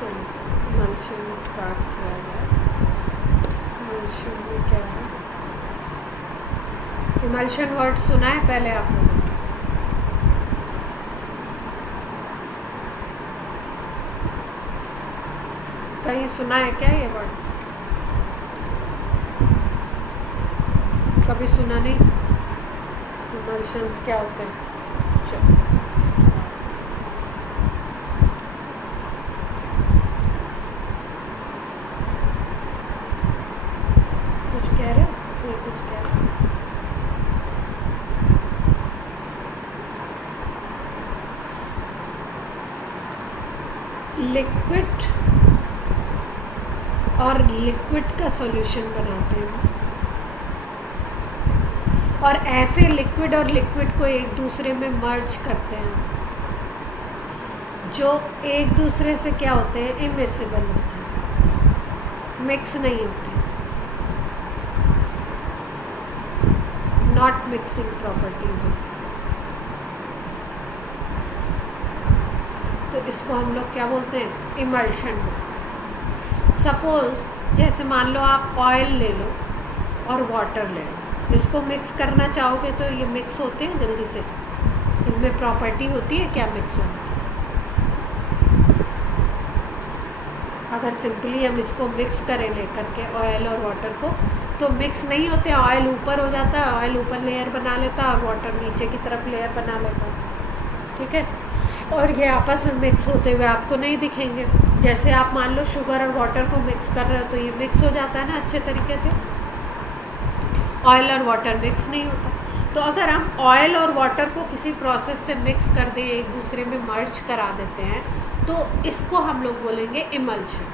चलो emulsion start किया जाए। इमल्शन में क्या है? इमल्शन वर्ड सुना है पहले आप लोगों ने? कहीं सुना है क्या ये वर्ड? कभी सुना नहीं? इमल्शंस क्या होते हैं? चलो कुछ कह रहे हो? कोई कुछ कह रहे हो? लिक्विड और लिक्विड का सॉल्यूशन बनाते हैं और ऐसे लिक्विड और लिक्विड को एक दूसरे में मर्ज करते हैं जो एक दूसरे से क्या होते हैं? इमिसिबल होते हैं, मिक्स नहीं होते, नॉट मिक्सिंग प्रॉपर्टीज होती है। तो इसको हम लोग क्या बोलते हैं? इमल्शन। सपोज जैसे मान लो आप ऑयल ले लो और वाटर ले लो, इसको मिक्स करना चाहोगे तो ये मिक्स होते हैं जल्दी से? इनमें प्रॉपर्टी होती है क्या मिक्स होने की? अगर सिंपली हम इसको मिक्स करें लेकर के ऑयल और वाटर को तो मिक्स नहीं होते। ऑयल ऊपर हो जाता है, ऑयल ऊपर लेयर बना लेता है और वाटर नीचे की तरफ लेयर बना लेता है, ठीक है। और ये आपस में मिक्स होते हुए आपको नहीं दिखेंगे। जैसे आप मान लो शुगर और वाटर को मिक्स कर रहे हो तो ये मिक्स हो जाता है ना अच्छे तरीके से। ऑयल और वाटर मिक्स नहीं होता। तो अगर हम ऑयल और वाटर को किसी प्रोसेस से मिक्स कर दें, एक दूसरे में मर्ज करा देते हैं, तो इसको हम लोग बोलेंगे इमल्शन,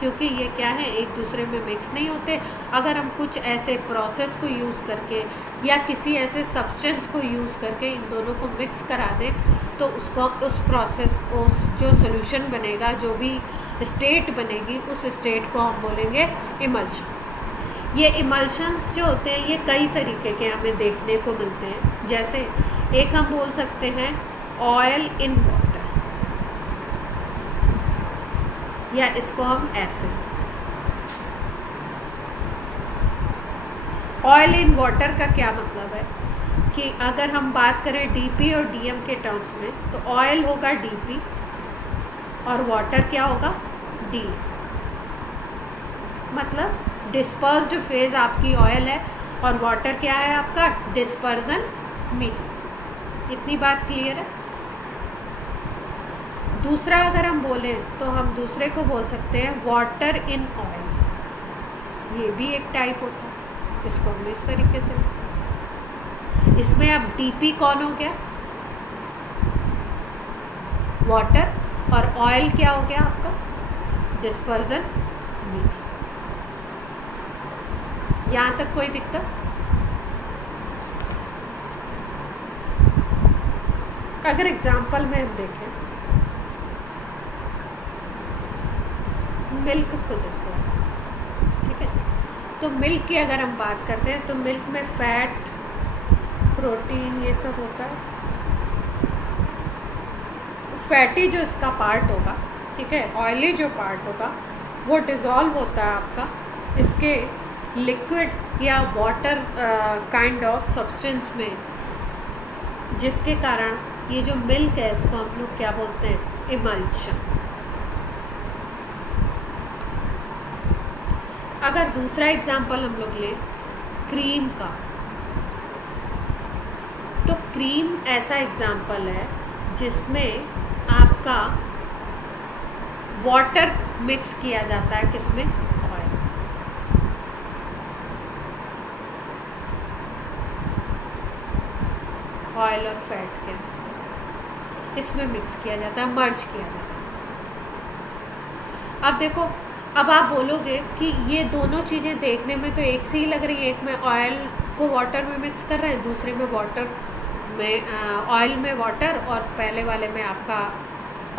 क्योंकि ये क्या है? एक दूसरे में मिक्स नहीं होते। अगर हम कुछ ऐसे प्रोसेस को यूज़ करके या किसी ऐसे सब्सटेंस को यूज़ करके इन दोनों को मिक्स करा दें तो उसको उस प्रोसेस उस जो सोल्यूशन बनेगा, जो भी स्टेट बनेगी, उस स्टेट को हम बोलेंगे इमल्शन। ये इमल्शंस जो होते हैं ये कई तरीके के हमें देखने को मिलते हैं। जैसे एक हम बोल सकते हैं ऑयल इन वाटर, या इसको हम ऐसे ऑयल इन वाटर का क्या मतलब है कि अगर हम बात करें डीपी और डीएम के टर्म्स में तो ऑयल होगा डीपी और वाटर क्या होगा? डी। मतलब डिस्पर्स्ड फेज आपकी ऑयल है और वाटर क्या है आपका? Dispersion medium. इतनी बात क्लियर है? दूसरा अगर हम बोलें तो हम दूसरे को बोल सकते हैं वाटर इन ऑयल। ये भी एक टाइप होता है, इसको हम इस तरीके से। इसमें अब डीपी कौन हो गया? वाटर, और ऑयल क्या हो गया आपका? Dispersion medium. यहाँ तक कोई दिक्कत? अगर एग्जाम्पल में हम देखें, मिल्क को देखो, ठीक है। तो मिल्क की अगर हम बात करते हैं तो मिल्क में फैट, प्रोटीन, ये सब होता है। फैटी जो इसका पार्ट होगा, ठीक है, ऑयली जो पार्ट होगा वो डिज़ोल्व होता है आपका इसके लिक्विड या वाटर काइंड ऑफ सब्सटेंस में, जिसके कारण ये जो मिल्क है इसको हम लोग क्या बोलते हैं? इमल्शन। अगर दूसरा एग्जांपल हम लोग लें क्रीम का, तो क्रीम ऐसा एग्जांपल है जिसमें आपका वाटर मिक्स किया जाता है, किसमें? ऑयल और फैट के इसमें मिक्स किया जाता है, मर्ज किया जाता है। अब देखो, अब आप बोलोगे कि ये दोनों चीज़ें देखने में तो एक सी ही लग रही है। एक में ऑयल को वाटर में मिक्स कर रहे हैं, दूसरे में वाटर में ऑयल में वाटर, और पहले वाले में आपका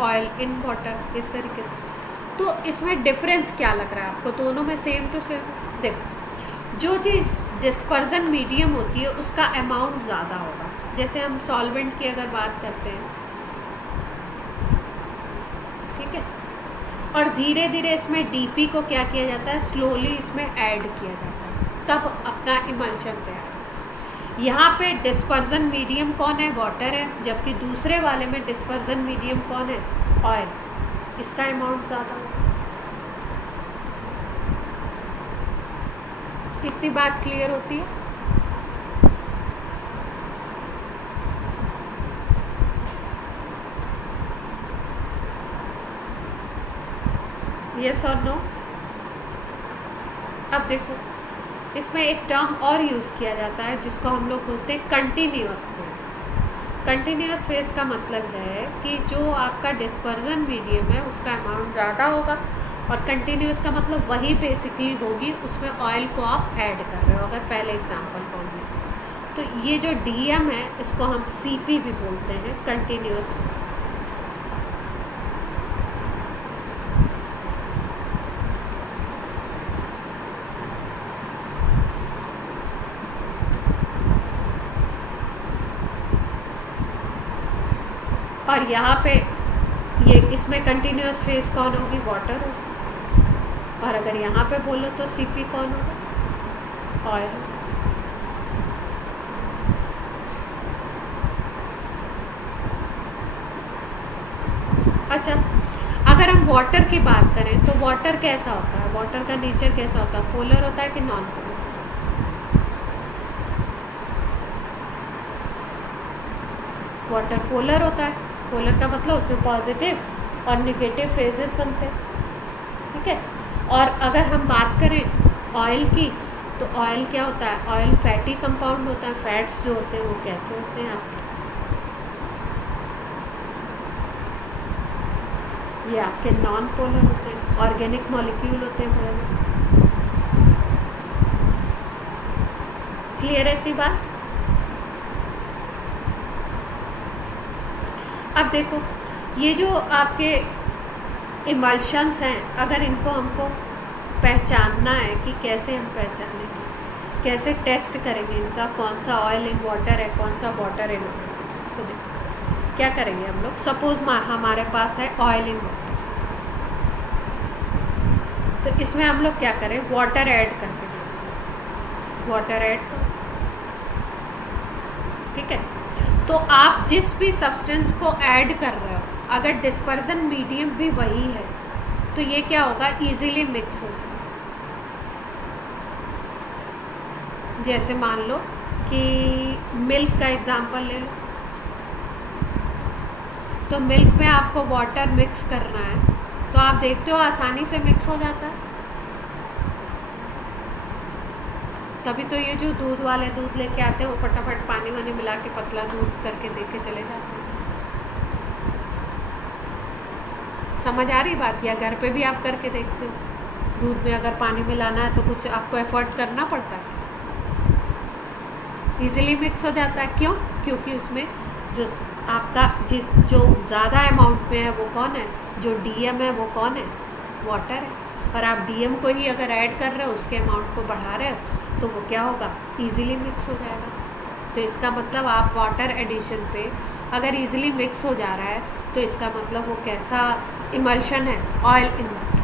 ऑयल इन वाटर, इस तरीके से। तो इसमें डिफरेंस क्या लग रहा है आपको? दोनों में सेम टू सेम। देखो, जो चीज़ डिस्पर्जन मीडियम होती है उसका अमाउंट ज़्यादा होगा। जैसे हम सॉल्वेंट की अगर बात करते हैं, ठीक है, और धीरे धीरे इसमें डीपी को क्या किया जाता है, स्लोली इसमें ऐड किया जाता है, तब अपना इमल्शन तैयार है। यहाँ पे डिस्पर्जन मीडियम कौन है, वाटर है, जबकि दूसरे वाले में डिस्पर्जन मीडियम कौन है, ऑयल। इसका अमाउंट ज़्यादा होगा। कितनी बात क्लियर होती है? यस और नो? अब देखो, इसमें एक टर्म और यूज़ किया जाता है जिसको हम लोग बोलते हैं कंटिन्यूअस फेज। कंटिन्यूअस फेज का मतलब है कि जो आपका डिस्पर्जन मीडियम है उसका अमाउंट ज़्यादा होगा, और कंटिन्यूअस का मतलब वही बेसिकली होगी, उसमें ऑयल को आप ऐड कर रहे हो। अगर पहले एग्जांपल को लें तो ये जो डीएम है इसको हम सीपी भी बोलते हैं, कंटिन्यूअस फेज। और यहाँ पे ये इसमें कंटिन्यूअस फेज कौन होगी, वाटर होगी। और अगर यहाँ पे बोलो तो सीपी कौन होगा, ऑयल। अच्छा, अगर हम वाटर की बात करें तो वाटर कैसा होता है, वाटर का नेचर कैसा होता है, पोलर होता है कि नॉन पोलर? वाटर पोलर होता है। पोलर का मतलब उसमें पॉजिटिव और नेगेटिव फेजेस बनते हैं, ठीक है। और अगर हम बात करें ऑयल की तो ऑयल क्या होता है, ऑयल फैटी कंपाउंड होता है। फैट्स जो होते हैं वो कैसे होते हैं आपके, ये आपके नॉन पोलर होते हैं, ऑर्गेनिक मॉलिक्यूल होते हैं पूरे। क्लियर है इतनी बात? अब देखो, ये जो आपके इमल्शंस हैं, अगर इनको हमको पहचानना है कि कैसे हम पहचानेंगे, कैसे टेस्ट करेंगे इनका, कौन सा ऑयल इन वाटर है, कौन सा वाटर इन ऑयल। तो देखो क्या करेंगे हम लोग, सपोज हमारे पास है ऑयल इन वाटर, तो इसमें हम लोग क्या करें, वाटर ऐड करके देंगे, वाटर ऐड करो, ठीक है। तो आप जिस भी सब्सटेंस को ऐड कर रहे हो, अगर डिस्पर्जन मीडियम भी वही है तो ये क्या होगा, इजीली मिक्स हो जाएगा। जैसे मान लो कि मिल्क का एग्जांपल ले लो, तो मिल्क में आपको वाटर मिक्स करना है तो आप देखते हो आसानी से मिक्स हो जाता है। तभी तो ये जो दूध वाले दूध लेके आते हैं वो फटाफट पानी वानी मिला के पतला दूध करके दे के चले जाते हैं। समझ आ रही बात? या घर पे भी आप करके देखते हो, दूध में अगर पानी मिलाना है तो कुछ आपको एफर्ट करना पड़ता है, इजीली मिक्स हो जाता है। क्यों? क्योंकि उसमें जो आपका जो ज़्यादा अमाउंट में है वो कौन है, जो डीएम है वो कौन है, वाटर है। और आप डीएम को ही अगर ऐड कर रहे हो, उसके अमाउंट को बढ़ा रहे हो, तो वो क्या होगा, इजीली मिक्स हो जाएगा। तो इसका मतलब आप वाटर एडिशन पे अगर इजीली मिक्स हो जा रहा है तो इसका मतलब वो कैसा इमल्शन है, ऑयल इन वाटर।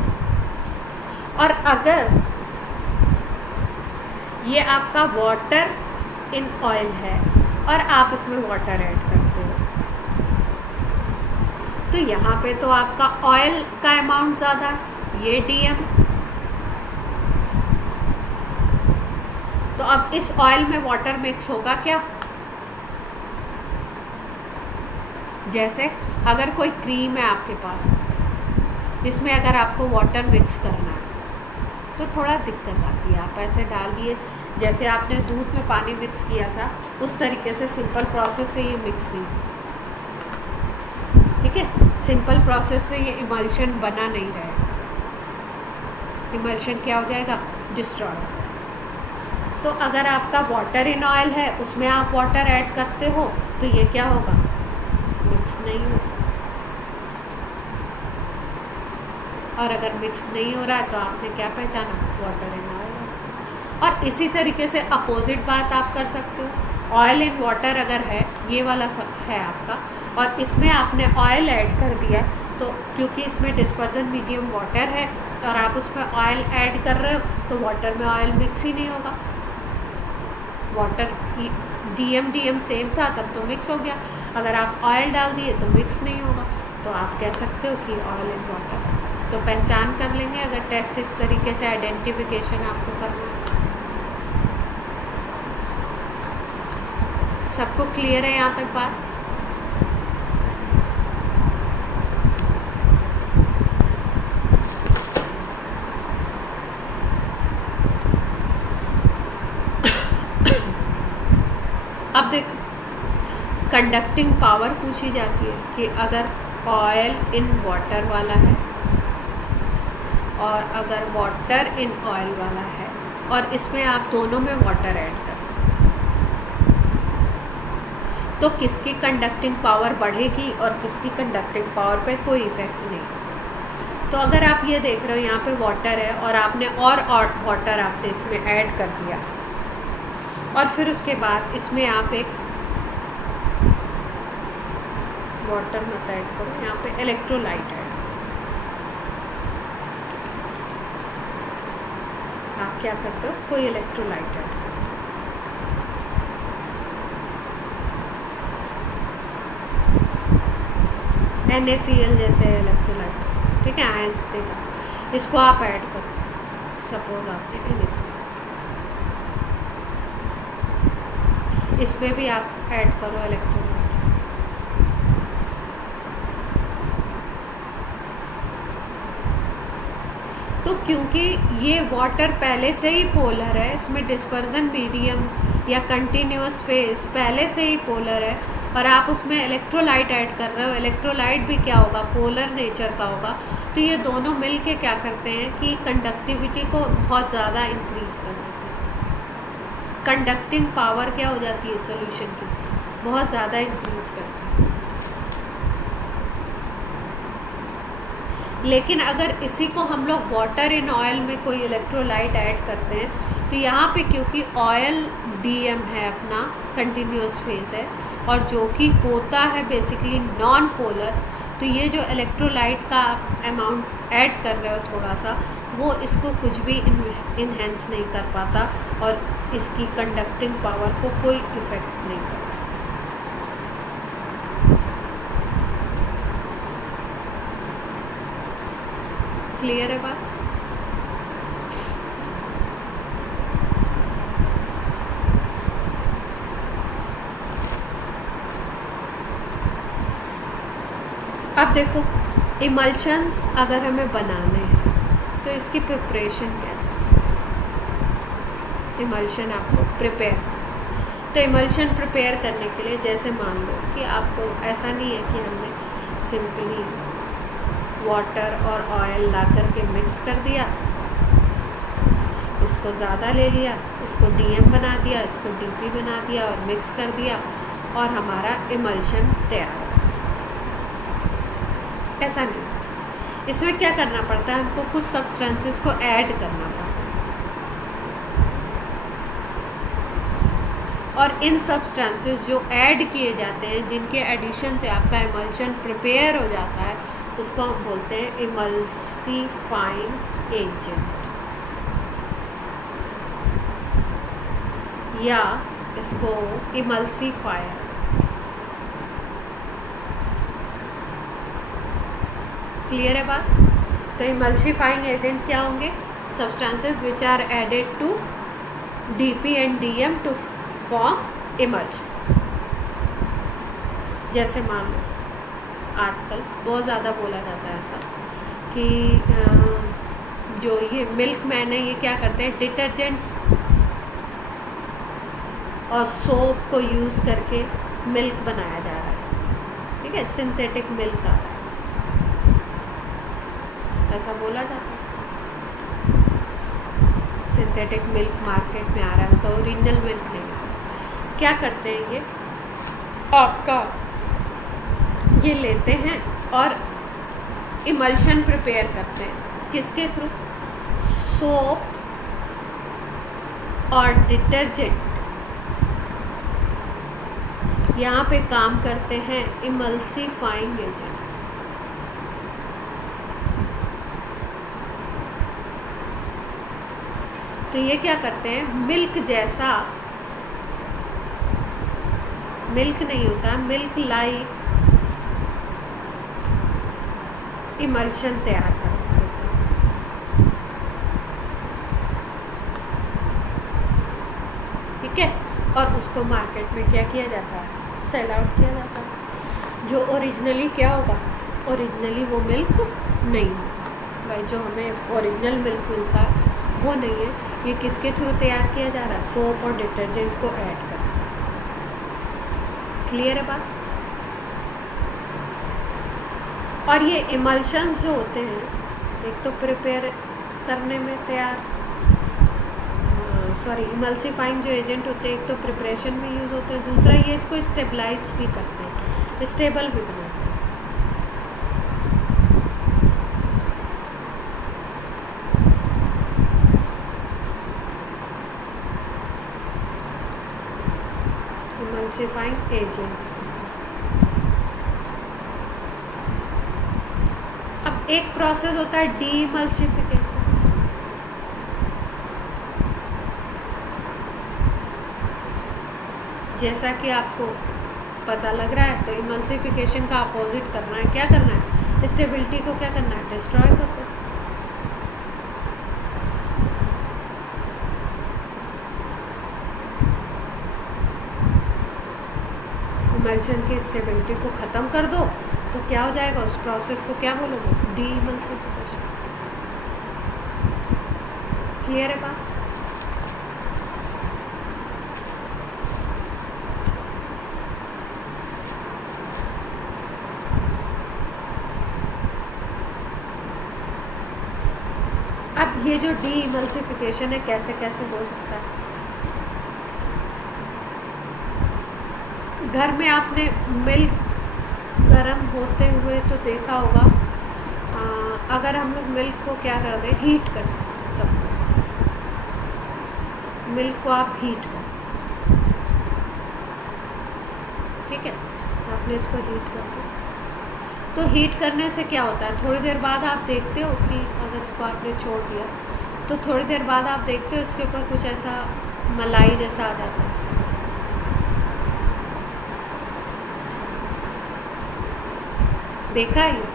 और अगर ये आपका वाटर इन ऑयल है और आप इसमें वाटर ऐड करते हो, तो यहाँ पे तो आपका ऑयल का अमाउंट ज़्यादा है, ये डीएम। तो अब इस ऑयल में वाटर मिक्स होगा क्या? जैसे अगर कोई क्रीम है आपके पास, इसमें अगर आपको वाटर मिक्स करना है तो थोड़ा दिक्कत आती है। आप ऐसे डाल दिए, जैसे आपने दूध में पानी मिक्स किया था उस तरीके से सिंपल प्रोसेस से ये मिक्स नहीं, ठीक है। सिंपल प्रोसेस से ये इमल्शन बना नहीं रहेगा, इमल्शन क्या हो जाएगा, डिस्ट्रॉय। तो अगर आपका वाटर इन ऑयल है, उसमें आप वाटर ऐड करते हो तो ये क्या होगा, मिक्स नहीं होगा। और अगर मिक्स नहीं हो रहा है तो आपने क्या पहचाना, वाटर इन ऑयल। और इसी तरीके से अपोजिट बात आप कर सकते हो, ऑयल इन वाटर अगर है, ये वाला है आपका, और इसमें आपने ऑयल ऐड कर दिया तो क्योंकि इसमें डिस्पर्जन मीडियम वाटर है और आप उसमें ऑयल ऐड कर रहे हो तो वाटर में ऑयल मिक्स ही नहीं होगा। वाटर डीएम सेम था तब तो मिक्स हो गया, अगर आप ऑयल डाल दिए तो मिक्स नहीं होगा। तो आप कह सकते हो कि ऑयल इन वाटर। तो पहचान कर लेंगे अगर टेस्ट इस तरीके से आइडेंटिफिकेशन आपको करना है। सबको क्लियर है यहाँ तक बात? अब देख, कंडक्टिंग पावर पूछी जाती है कि अगर ऑयल इन वाटर वाला है और अगर वाटर इन ऑयल वाला है और इसमें आप दोनों में वाटर ऐड करें तो किसकी कंडक्टिंग पावर बढ़ेगी और किसकी कंडक्टिंग पावर पे कोई इफेक्ट नहीं। तो अगर आप ये देख रहे हो यहाँ पे वाटर है और आपने और वाटर आपने इसमें ऐड कर दिया और फिर उसके बाद इसमें आप एक वाटर मत ऐड करो, यहाँ पे इलेक्ट्रोलाइट ऐड। आप क्या करते हो, कोई इलेक्ट्रोलाइट ऐड करो। NaCl जैसे इलेक्ट्रोलाइट, ठीक है, आयंस देगा, इसको आप ऐड करो। सपोज आपने NaCl, इसमें भी आप ऐड करो इलेक्ट्रोलाइट। तो क्योंकि ये वाटर पहले से ही पोलर है, इसमें डिस्पर्जन मीडियम या कंटिन्यूअस फेज पहले से ही पोलर है और आप उसमें इलेक्ट्रोलाइट ऐड कर रहे हो, इलेक्ट्रोलाइट भी क्या होगा, पोलर नेचर का होगा। तो ये दोनों मिल के क्या करते हैं कि कंडक्टिविटी को बहुत ज़्यादा इंक्रीज कर देते हैं। कंडक्टिंग पावर क्या हो जाती है सॉल्यूशन की, बहुत ज़्यादा इंक्रीज करती है। लेकिन अगर इसी को हम लोग वाटर इन ऑयल में कोई इलेक्ट्रोलाइट ऐड करते हैं तो यहाँ पे क्योंकि ऑयल डीएम है अपना, कंटिन्यूअस फेज है और जो कि होता है बेसिकली नॉन पोलर, तो ये जो इलेक्ट्रोलाइट का आप अमाउंट ऐड कर रहे हो थोड़ा सा, वो इसको कुछ भी इन्हेंस नहीं कर पाता और इसकी कंडक्टिंग पावर को कोई इफेक्ट नहीं करता। क्लियर है बात? अब देखो, इमल्शंस अगर हमें बनाने हैं तो इसकी प्रिपरेशन कैसे, इमल्शन आपको प्रिपेयर, तो इमल्शन प्रिपेयर करने के लिए जैसे मान लो कि आपको ऐसा नहीं है कि हमने सिंपली वाटर और ऑयल ला करके मिक्स कर दिया, इसको ज़्यादा ले लिया, इसको डीएम बना दिया, इसको डीपी बना दिया और मिक्स कर दिया और हमारा इमल्शन तैयार हो। ऐसा नहीं, इसमें क्या करना पड़ता है, हमको कुछ सब्सटेंसेस को ऐड करना पड़ता है और इन सब्सटेंसेस जो ऐड किए जाते हैं, जिनके एडिशन से आपका इमल्शन प्रिपेयर हो जाता है, उसको हम बोलते हैं इमल्सिफाइंग एजेंट या इसको इमल्सिफायर। क्लियर है बात? तो इमल्सिफाइंग एजेंट क्या होंगे, substances which are added to DP and DM to form emulsion. जैसे मान लो आजकल बहुत ज़्यादा बोला जाता है ऐसा कि जो ये मिल्क मैन है, ये क्या करते हैं, डिटर्जेंट्स और सोप को यूज़ करके मिल्क बनाया जा रहा है, ठीक है, सिंथेटिक मिल्क आ रहा है, ऐसा बोला जाता है। सिंथेटिक मिल्क मार्केट में आ रहा है, तो ओरिजिनल मिल्क नहीं आ रहा। क्या करते हैं ये, आपका ये लेते हैं और इमल्शन प्रिपेयर करते हैं, किसके थ्रू, सोप और डिटर्जेंट यहाँ पे काम करते हैं इमल्सिफाइंग एजेंट। तो ये क्या करते हैं, मिल्क जैसा, मिल्क नहीं होता, मिल्क लाइक इमल्शन तैयार कर देते हैं। ठीक है, और उसको मार्केट में क्या किया जाता है, सेल आउट किया जाता है। जो ओरिजिनली क्या होगा, ओरिजिनली वो मिल्क नहीं होगा भाई, जो हमें ओरिजिनल मिल्क मिलता है वो नहीं है। ये किसके थ्रू तैयार किया जा रहा है, सोप और डिटर्जेंट को ऐड कर। क्लियर है बात। और ये इमल्शंस जो होते हैं, एक तो प्रिपेयर करने में तैयार, सॉरी इमल्सिफाइंग जो एजेंट होते हैं, एक तो प्रिपरेशन में यूज़ होते हैं, दूसरा ये इसको स्टेबलाइज भी करते हैं, स्टेबल भी बनाते हैं। Emulsifying agent. अब एक प्रोसेस होता है डीइमल्सिफिकेशन। जैसा कि आपको पता लग रहा है, तो इमल्सिफिकेशन का अपोजिट करना है, क्या करना है, स्टेबिलिटी को क्या करना है, डिस्ट्रॉय कर दो। इमल्शन की स्टेबिलिटी को ख़त्म कर दो तो क्या हो जाएगा, उस प्रोसेस को क्या बोलोगे, डीइमल्सिफिकेशन। क्लियर है बात। अब ये जो डीइमल्सिफिकेशन है कैसे कैसे हो सकता है। घर में आपने मिल्क गर्म होते हुए तो देखा होगा, अगर हम लोग मिल्क को क्या कर दें, हीट कर दें, सपोज मिल्क को आप हीट करो, ठीक है, आपने इसको हीट कर दिया, तो हीट करने से क्या होता है, थोड़ी देर बाद आप देखते हो कि अगर इसको आपने छोड़ दिया तो थोड़ी देर बाद आप देखते हो इसके ऊपर कुछ ऐसा मलाई जैसा आ जाता है। देखा है ये,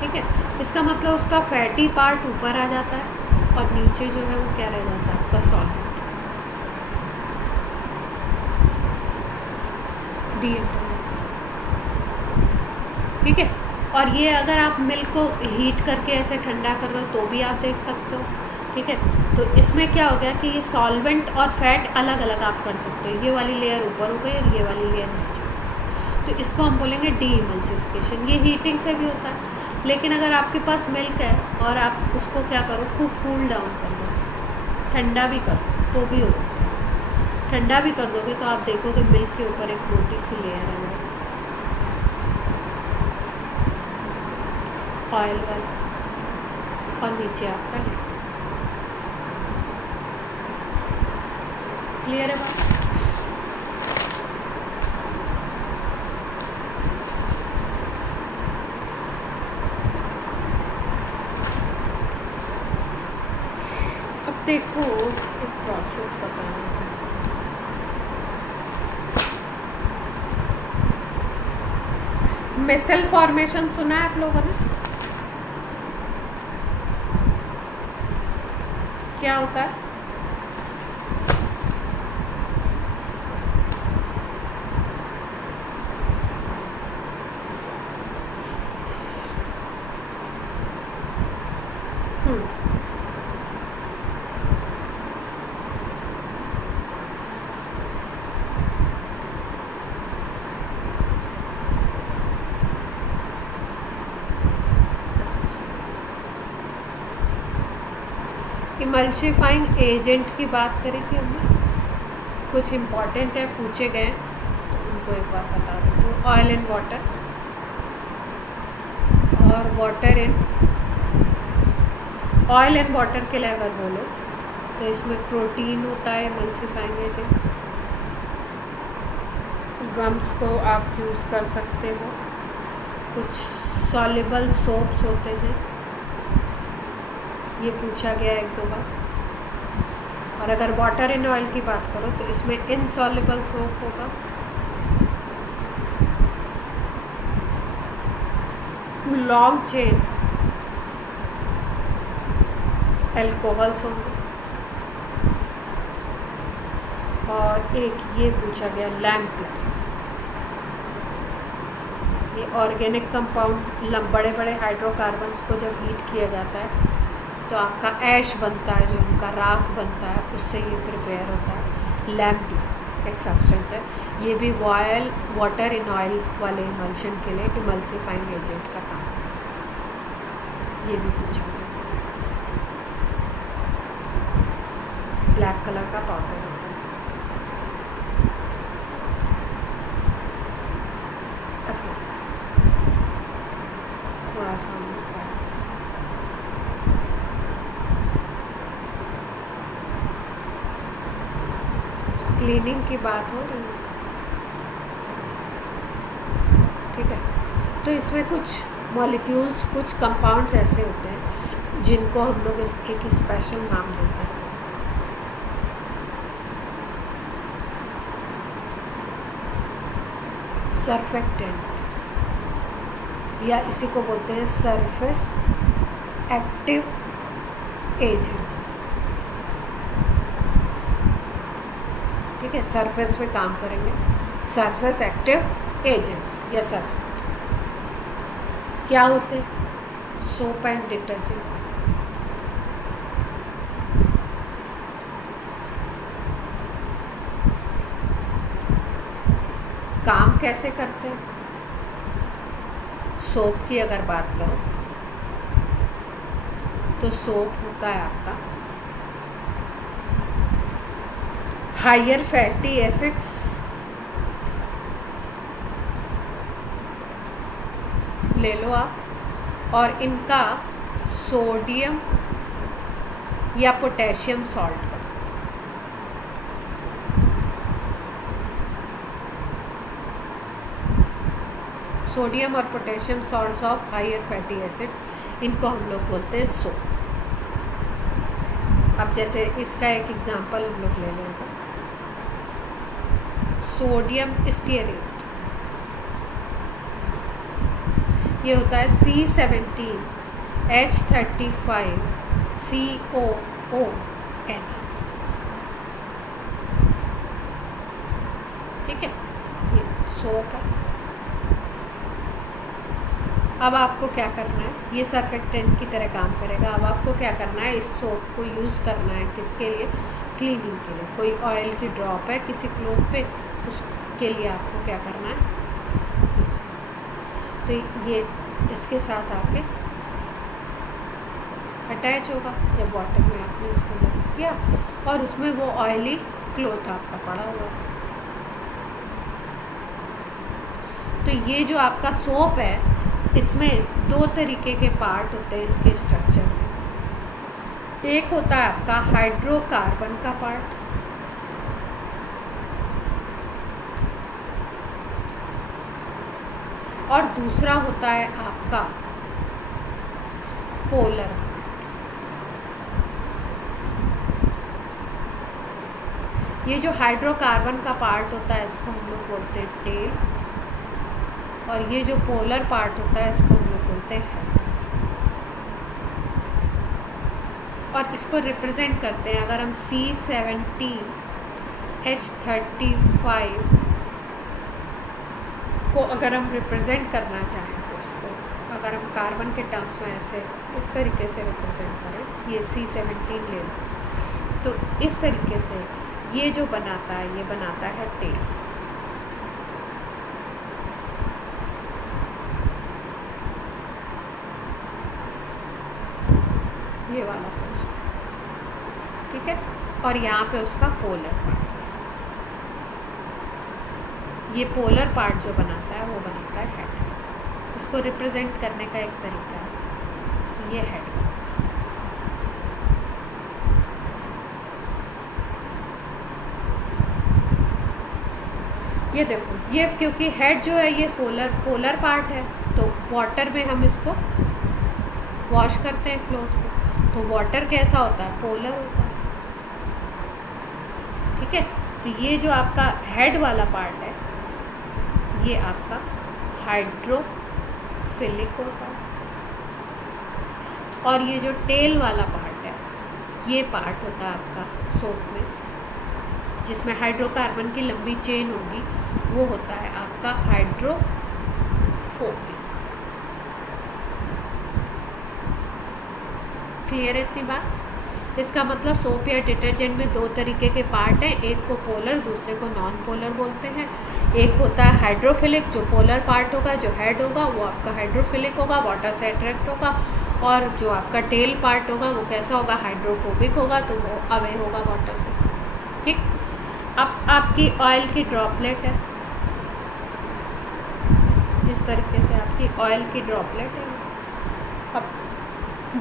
ठीक है, इसका मतलब उसका फैटी पार्ट ऊपर आ जाता है और नीचे जो है वो क्या रह जाता है, आपका सॉल्वेंट। ठीक है, और ये अगर आप मिल्क को हीट करके ऐसे ठंडा कर रहे हो तो भी आप देख सकते हो। ठीक है, तो इसमें क्या हो गया कि ये सॉल्वेंट और फैट अलग अलग आप कर सकते हो, ये वाली लेयर ऊपर हो गई और ये वाली लेयर नीचे, तो इसको हम बोलेंगे डीइमल्सिफिकेशन। ये हीटिंग से भी होता है, लेकिन अगर आपके पास मिल्क है और आप उसको क्या करो, खूब कूल डाउन कर लो, ठंडा भी कर दो तो भी होता है। ठंडा भी कर दोगे तो आप देखोगे मिल्क के ऊपर एक मोटी सी लेयर है ऑयल वाला, और नीचे आपका लिक्विड। क्लियर है बात। अब देखो एक प्रोसेस बताना है। मिसल फॉर्मेशन सुना है आप लोगों ने, क्या होता है? इमल्सिफाइंग एजेंट की बात करेंगे हमने, कुछ इम्पॉर्टेंट है, पूछे गए तो उनको एक बार बता देते हैं। ऑयल एंड वाटर और water and oil and water के लिए अगर बोलो तो इसमें प्रोटीन होता है इमल्सिफाइंग एजेंट। गम्स को आप यूज़ कर सकते हो, कुछ सॉल्युबल सोप्स होते हैं, ये पूछा गया एक दो बार। और अगर वाटर इन ऑयल की बात करो तो इसमें इनसॉल्युबल सोप होगा, लॉन्ग चेन एल्कोहल्स होंगे, और एक ये पूछा गया लैम्प ब्लैक। ये ऑर्गेनिक कंपाउंड बड़े बड़े हाइड्रोकार्बन्स को जब हीट किया जाता है तो आपका ऐश बनता है, जो उनका राख बनता है, उससे ये प्रिपेयर होता है। लैम्प ब्लैक एक सब्सटेंस है, ये भी वाटर इन ऑयल वाले इमल्शन के लिए इमल्सिफाइंग एजेंट का काम है। ये भी पूछा गया। ब्लैक कलर का पाउडर होता है। थोड़ा सा क्लीनिंग की बात हो रही है, ठीक है। तो इसमें कुछ मॉलिक्यूल्स, कुछ कंपाउंड्स ऐसे होते हैं जिनको हम लोग एक स्पेशल नाम देते हैं। सरफेक्टेंट, या इसी को बोलते हैं सरफेस एक्टिव एजेंट्स, ठीक है। सरफेस पे काम करेंगे, सरफेस एक्टिव एजेंट्स या सरफेक्टेंट क्या होते हैं? Soap and detergent. काम कैसे करते हैं? सोप की अगर बात करो तो सोप होता है आपका हायर फैटी एसिड्स ले लो आप, और इनका सोडियम या पोटेशियम सॉल्ट बना। सोडियम और potassium salts of higher fatty acids, इनको हम लोग बोलते हैं सोप। अब जैसे इसका एक एग्जांपल हम लोग ले लेंगे, सोडियम स्टीयरेट, ये होता है C17H35COON, ठीक है, ये सोप है। अब आपको क्या करना है, ये सरफेक्टेंट की तरह काम करेगा। अब आपको क्या करना है, इस सोप को यूज़ करना है किसके लिए? क्लीनिंग के लिए। कोई ऑयल की ड्रॉप है किसी क्लोथ पे, उसके लिए आपको क्या करना है, यूज़ करना। तो ये इसके साथ आके अटैच होगा जब वाटर में आपने इसको मिक्स किया, और उसमें वो ऑयली क्लोथ आपका पड़ा हुआ। तो ये जो आपका सोप है, इसमें दो तरीके के पार्ट होते हैं इसके स्ट्रक्चर में। एक होता है आपका हाइड्रोकार्बन का पार्ट, और दूसरा होता है आपका पोलर। ये जो हाइड्रोकार्बन का पार्ट होता है इसको हम लोग बोलते हैं टेल, और ये जो पोलर पार्ट होता है इसको हम लोग बोलते हैं हेड। और इसको रिप्रेजेंट करते हैं, अगर हम C17H35 को अगर हम रिप्रेजेंट करना चाहें तो इसको अगर हम कार्बन के टर्म्स में ऐसे इस तरीके से रिप्रेजेंट करें, ये C17 ले लो, तो इस तरीके से ये जो बनाता है, ये बनाता है टेल। ये वाला पोर्शन, ठीक है। और यहाँ पे उसका पोलर पार्ट, ये पोलर पार्ट जो बनाता है वो बनाता है हेड। इसको रिप्रेजेंट करने का एक तरीका है, ये हेड। ये देखो, ये क्योंकि हेड जो है ये पोलर पार्ट है, तो वाटर में हम इसको वॉश करते हैं क्लोथ को, तो वाटर कैसा होता है? पोलर होता है। ठीक है, तो ये जो आपका हेड वाला पार्ट है ये आपका हाइड्रोफिलिक होता है, और ये जो टेल वाला पार्ट है ये पार्ट होता है आपका सोप में, जिसमें हाइड्रोकार्बन की लंबी चेन होगी, वो होता है आपका हाइड्रोफोबिक। क्लियर है इतनी बात? इसका मतलब सोप या डिटर्जेंट में दो तरीके के पार्ट हैं, एक को पोलर दूसरे को नॉन पोलर बोलते हैं। एक होता है हाइड्रोफिलिक, जो पोलर पार्ट होगा, जो हेड होगा वो आपका हाइड्रोफिलिक होगा, वाटर से अट्रैक्ट होगा, और जो आपका टेल पार्ट होगा वो कैसा होगा? हाइड्रोफोबिक होगा, तो वो अवे होगा वाटर से। ठीक, अब आपकी ऑयल की ड्रॉपलेट है, इस तरीके से आपकी ऑयल की ड्रॉपलेट है। अब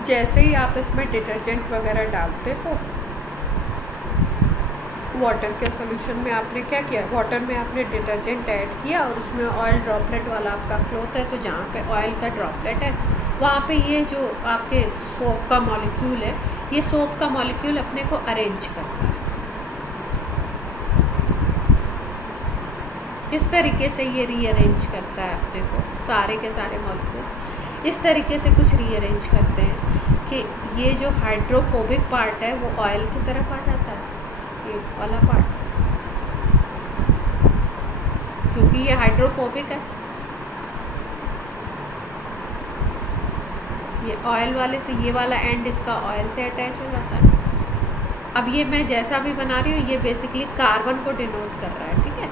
जैसे ही आप इसमें डिटर्जेंट वगैरह डालते हो, वाटर के सोल्यूशन में आपने क्या किया? वाटर में आपने डिटर्जेंट ऐड किया और उसमें ऑयल ड्रॉपलेट वाला आपका क्लॉथ है, तो जहाँ पे ऑयल का ड्रॉपलेट है वहाँ पे ये जो आपके सोप का मॉलिक्यूल है, ये सोप का मॉलिक्यूल अपने को अरेंज करता है। इस तरीके से ये रीअरेंज करता है अपने को, सारे के सारे मॉलिक्यूल इस तरीके से कुछ रीअरेंज करते हैं कि ये जो हाइड्रोफोबिक पार्ट है वो ऑयल की तरफ आ जाता है, ये वाला पार्ट, क्योंकि ये हाइड्रोफोबिक है। ये ऑयल वाले से ये वाला एंड इसका ऑयल से अटैच हो जाता है। अब ये मैं जैसा भी बना रही हूँ ये बेसिकली कार्बन को डिनोट कर रहा है, ठीक है।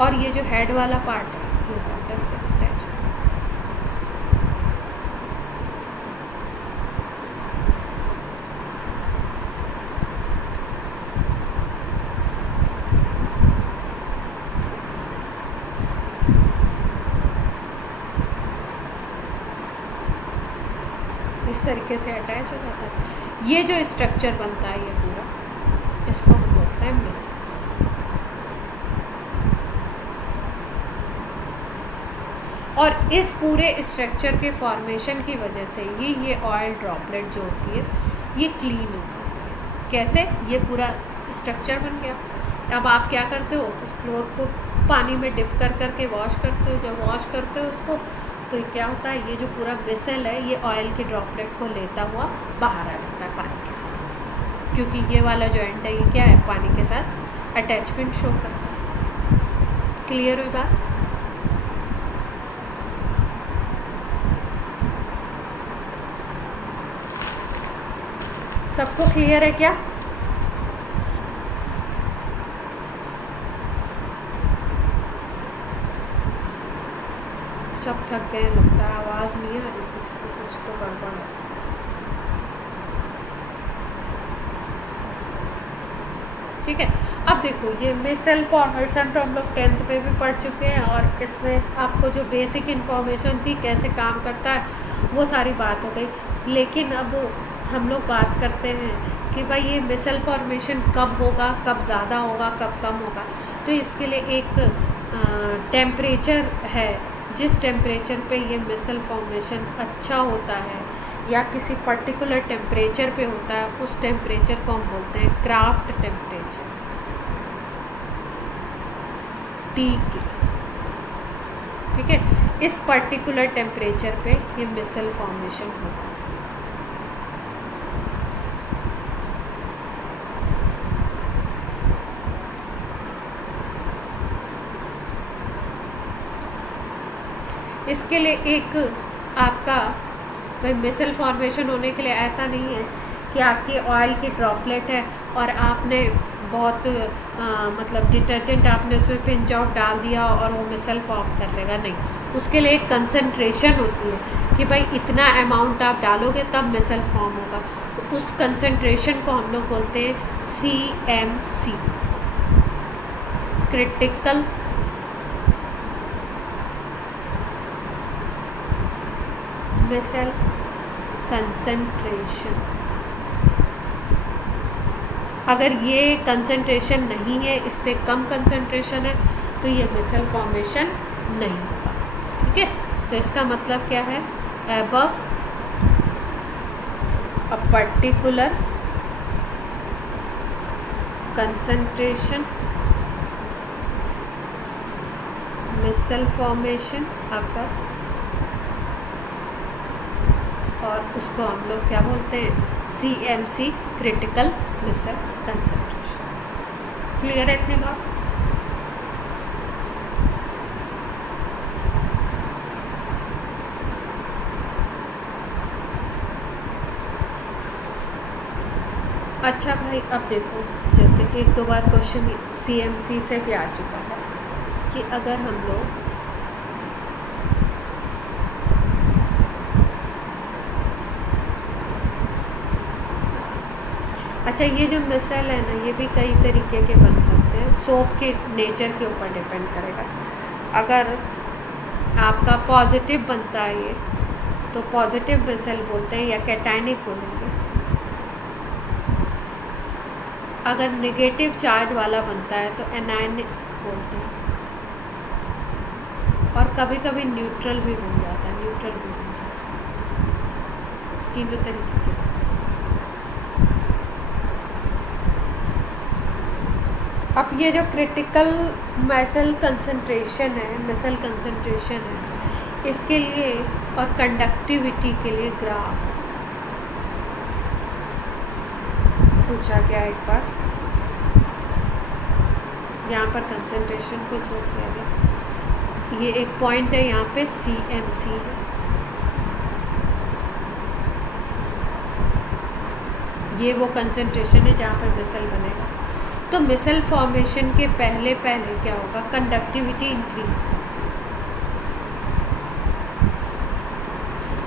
और ये जो हेड वाला पार्ट है ये वाटर से अटैच है। इस तरीके से अटैच हो जाता है। ये जो स्ट्रक्चर बनता है ये पूरा, इसको हम बोलते हैं मिस। और इस पूरे स्ट्रक्चर के फॉर्मेशन की वजह से ये ऑयल ड्रॉपलेट जो होती है ये क्लीन हो जाती है। कैसे? ये पूरा स्ट्रक्चर बन गया। अब आप क्या करते हो? उस क्लॉथ को पानी में डिप कर करके वॉश करते हो। जब वॉश करते हो उसको, तो क्या होता है, ये जो पूरा वेसल है ये ऑयल के ड्रॉपलेट को लेता हुआ बाहर आ जाता है पानी के साथ, क्योंकि ये वाला जो एंड है ये क्या है? पानी के साथ अटैचमेंट शो करता है। क्लियर हुई बात? सबको क्लियर है क्या? सब थक गए लगता है, आवाज़ नहीं आ रही किसी को, कुछ तो गड़बड़ है। ठीक है, अब देखो ये मिसल फॉर्मेशन तो हम लोग 10th में भी पढ़ चुके हैं, और इसमें आपको जो बेसिक इन्फॉर्मेशन थी कैसे काम करता है वो सारी बात हो गई। लेकिन अब हम लोग बात करते हैं कि भाई ये मिसल फॉर्मेशन कब होगा, कब ज़्यादा होगा, कब कम होगा। तो इसके लिए एक टेम्परेचर है, जिस टेम्परेचर पे ये मिसल फॉर्मेशन अच्छा होता है या किसी पर्टिकुलर टेम्परेचर पे होता है, उस टेम्परेचर को हम बोलते हैं क्राफ्ट टेम्परेचर, TK। ठीक है, इस पर्टिकुलर टेम्परेचर पे ये मिसल फॉर्मेशन होगा। इसके लिए एक आपका भाई मिसल फॉर्मेशन होने के लिए ऐसा नहीं है कि आपकी ऑयल की ड्रॉपलेट है और आपने बहुत मतलब डिटर्जेंट आपने उसमें पिंच आउट डाल दिया और वो मिसल फॉर्म कर लेगा, नहीं। उसके लिए एक कंसंट्रेशन होती है कि भाई इतना अमाउंट आप डालोगे तब मिसल फॉर्म होगा। तो उस कंसंट्रेशन को हम लोग बोलते हैं CMC, क्रिटिकल मिसल कंसंट्रेशन। अगर ये कंसंट्रेशन नहीं है, इससे कम कंसंट्रेशन है, तो ये मिसल फॉर्मेशन नहीं होगा। ठीक है, तो इसका मतलब क्या है? above a particular concentration missile formation occur, और उसको हम लोग क्या बोलते हैं, CMC critical missile concentration. Clear है इतनी बात? अच्छा भाई, अब देखो जैसे एक दो बार क्वेश्चन CMC से भी आ चुका है कि अगर हम लोग अच्छा, ये जो मिसाइल है ना, ये भी कई तरीके के बन सकते हैं, सोप के नेचर के ऊपर डिपेंड करेगा। अगर आपका पॉजिटिव बनता है ये, तो पॉजिटिव मिसाइल बोलते हैं या कैटायनिक बोलेंगे। अगर नेगेटिव चार्ज वाला बनता है तो एनायनिक बोलते हैं, और कभी कभी न्यूट्रल भी बन जाता है, न्यूट्रल भी बन जाता है। तीनों तरीके के बन सकते हैं। अब ये जो क्रिटिकल मिसाइल कंसंट्रेशन है, इसके लिए और कंडक्टिविटी के लिए ग्राफ पूछा गया एक बार। यहाँ पर कंसंट्रेशन कुछ हो गया, ये एक पॉइंट है, यहाँ पे CMC है। ये वो कंसंट्रेशन है जहाँ पर मिसाइल बनेगा। तो मिसाइल फॉर्मेशन के पहले क्या होगा, कंडक्टिविटी इंक्रीज करती है,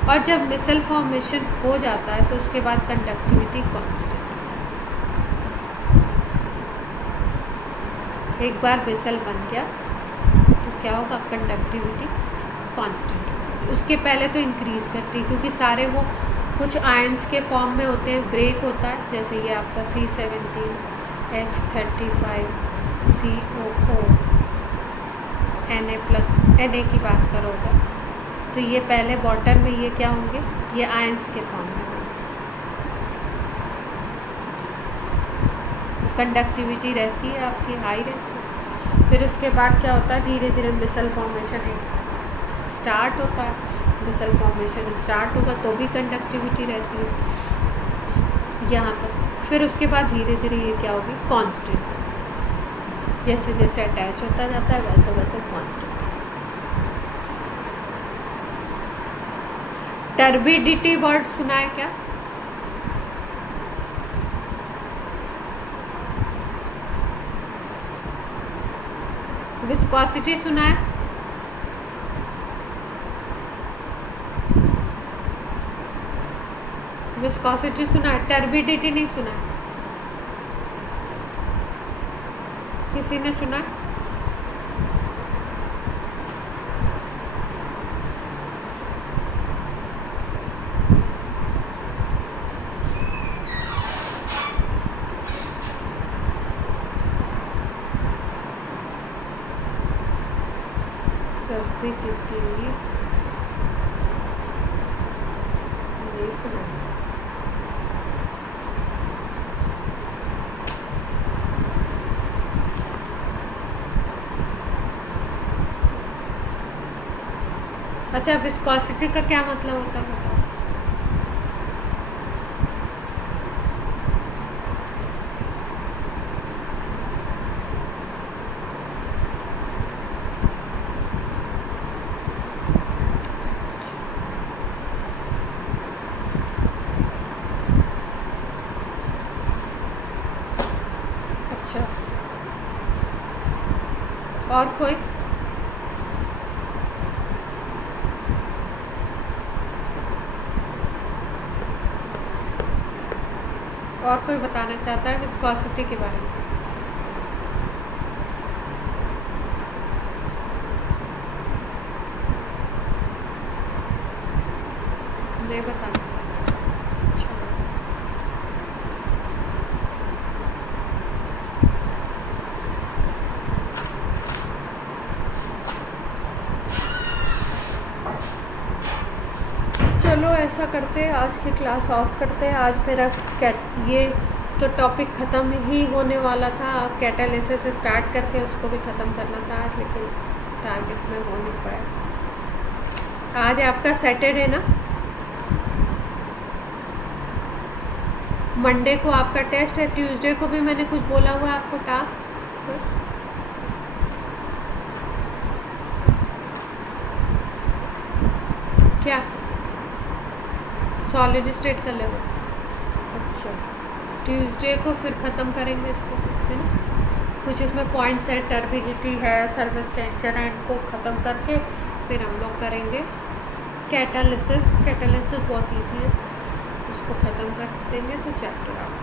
और जब मिसाइल फॉर्मेशन हो जाता है तो उसके बाद कंडक्टिविटी कांस्टेंट। एक बार मिसाइल बन गया तो क्या होगा, कंडक्टिविटी कांस्टेंट होगी। उसके पहले तो इंक्रीज करती है, क्योंकि सारे वो कुछ आयंस के फॉर्म में होते हैं, ब्रेक होता है। जैसे ये आपका C17 H35 COO Na की बात करोगे तो ये पहले वाटर में ये क्या होंगे, ये आयंस के फॉर्म में होंगे। कंडक्टिविटी रहती है आपकी हाई रहती है। फिर उसके बाद क्या होता है, धीरे धीरे मिसाइल फॉर्मेशन स्टार्ट होता है। मिसाइल फॉर्मेशन स्टार्ट होगा तो भी कंडक्टिविटी रहती है यहाँ तक। फिर उसके बाद धीरे धीरे ये क्या होगी, कांस्टेंट। जैसे जैसे अटैच होता जाता है वैसे वैसे कांस्टेंट। टर्बिडिटी वर्ड सुना है क्या? विस्कोसिटी सुना है? विस्कोसिटी सुना है, टर्बिडिटी नहीं सुना है? किसी ने सुना है? टर्बिडिटी नहीं सुना है। अच्छा, विस्कोसिटी का क्या मतलब होता है बताओ? अच्छा, और कोई? और कोई बताना चाहता है विस्कोसिटी के बारे में? नहीं बताना चाहता? ऐसा करते हैं, आज की क्लास ऑफ करते हैं। आज मेरा ये तो टॉपिक ख़त्म ही होने वाला था, कैटालिसिस से स्टार्ट करके उसको भी ख़त्म करना था आज, लेकिन टारगेट में हो नहीं पाया। आज आपका सैटरडे ना, मंडे को आपका टेस्ट है, ट्यूसडे को भी मैंने कुछ बोला हुआ है आपको टास्क। क्या सॉलिड स्टेट का लेवल? अच्छा, ट्यूसडे को फिर ख़त्म करेंगे इसको, है ना। कुछ इसमें पॉइंट्स है, टर्बिडिटी है, सर्विस टेंशन है, इनको ख़त्म करके फिर हम लोग करेंगे कैटालिसिस। कैटालिसिस बहुत ईजी है, उसको ख़त्म कर देंगे तो चैप्टर आप